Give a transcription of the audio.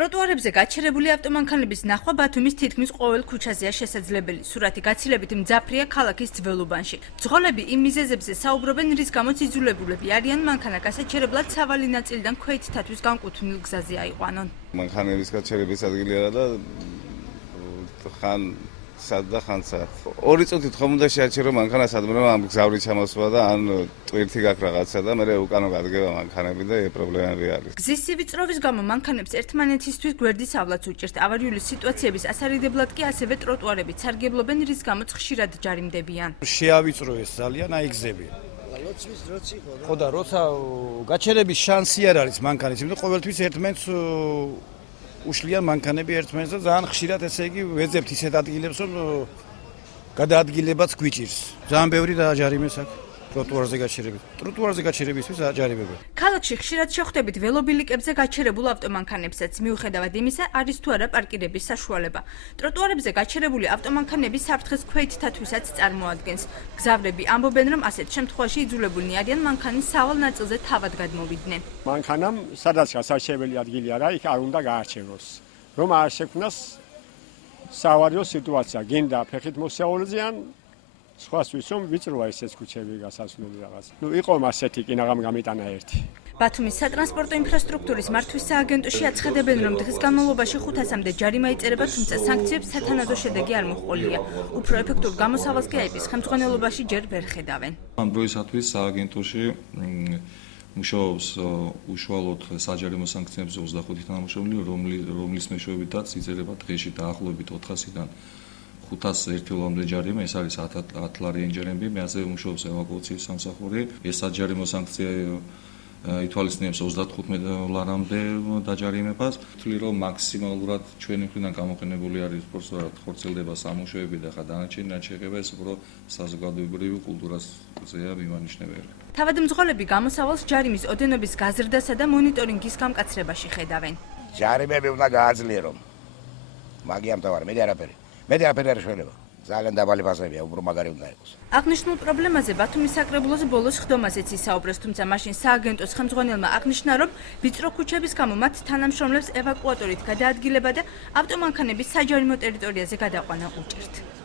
ტროტუარებზე გაჩერებული ავტომანქანების ნახვა ბათუმის თითქმის ყოველ ქუჩაზეა შესაძლებელი. სურათი გაცილებით მძაფრია ქალაქის ძველუბანში. მძღოლები იმ მიზეზებზე საუბრობენ, რის გამოც იძულებულები არიან მანქანა გასაჩერებლად სავალი ნაწილიდან ქვეითთათვის განკუთვნილ გზაზე აიყვანონ. მანქანების გაჩერების ადგილი არა და ხან სად და ხან სად. 2 წუთით ხომ უნდა შეაჩერო მანქანა სადმე ამ გზავრი ჩამოსვა და ან ტვირთი გაქვს რაღაცა და მე უკანო გადგება მანქანები და ეს პრობლემები არის. გზის სივიწროვის გამო მანქანებს ერთმანეთისთვის გვერდის ავლაც უჭერთ. ავარიული სიტუაციების ასარიდებლად კი ასევე ტროტუარებით სარგებლობენ, რის გამოც ხშირად ჯარიმდებიან. შეავიწროეს ძალიან აი გზები. ხო და როცა გაჩერების შანსი არ არის მანქანის, იმიტომ ყოველთვის ერთმანეთს უშლიან მანქანები ერთმანეთს და ძალიან ხშირად ესე იგი ვეძებთ ისეთ ადგილებს, რომ გადაადგილებაც გვიჭირს. ძალიან ბევრი დააჯარიმეს აქ ტროტუარზე გაჩერებით. ტროტუარზე გაჩერებისთვის აჯარიმებენ. ქალაქში ხშირად შეხვდებით ველობილიკებზე გაჩერებულ ავტომანქანებსაც. მიუხედავად იმისა, არის თუ არა პარკირების საშუალება. ტროტუარებზე გაჩერებული ავტომანქანები საფრთხეს ქვეითთათვისაც წარმოადგენს. გზავრები ამბობენ, რომ ასეთ შემთხვევაში იძულებულნი არიან მანქანის სავალ ნაწილზე თავად გადმოვიდნენ. მანქანამ სადაც გასაჩერებელი ადგილი არა, იქ არ უნდა გაარჩევოს. რომ არ შექმნას საავარიო სიტუაცია, გინდა ფეხით მოსავალზე ან სხვასთვის რომ ვიწროა ესეც ქუჩები გასასვლელი რაღაც. იყო ასეთი კინაღამ გამიტანა ერთი. ბათუმის სატრანსპორტო ინფრასტრუქტურის მართვის სააგენტოში აცხადებენ, რომ დღის განმავლობაში 500-მდე ჯარიმა იწერება, თუმცა სანქციებს სათანადო შედეგი არ მოჰყოლია. უფრო ეფექტურ გამოსავალს კი აიპის ხელმძღვანელობაში ჯერ ვერ ხედავენ. ამ დროისათვის სააგენტოში მუშაობს უშუალოდ საჯარიმო სანქციებზე 25 თანამშრომელი, რომლის მეშვეობითაც იწერება დღეში დაახლოებით 400-დან 500 ერთეულამდე ჯარიმა, ეს არის 10 ლარიანი ჯარიმები, მე ასევე მუშაობს ევაკუაციის სამსახური. ეს საჯარიმო სანქცია ითვალისწინებს 35 ლარამდე დაჯარიმებას. ვთვლი რომ მაქსიმალურად ჩვენი მხრიდან გამოყენებული არის ხორციელდება სამუშაოები და ხა დანარჩენი რაც შეეხება ეს უფრო საზოგადოებრივი კულტურაზეა მიმანიშნებელი. თავად მძღოლები გამოსავალს ჯარიმის ოდენობის გაზრდასა და მონიტორინგის გამკაცრებაში ხედავენ. ჯარიმები უნდა გააძლიერონ. მაგიამთავარი, მე არაფერი. მე არაფერი არ შეიძლება. ძალიან დაბალი ფასებია, უფრო მაგარი უნდა იყოს. აღნიშნულ პრობლემაზე ბათუმის საკრებულოს ბოლოს ხდომაზეც ისაუბრეს, თუმცა მაშინ სააგენტოს ხელმძღვანელმა აღნიშნა, რომ ვიწრო ქუჩების გამო მათ თანამშრომლებს ევაკუატორით გადაადგილება და ავტომანქანების საჯარიმო ტერიტორიაზე გადაყვანა უჭირთ.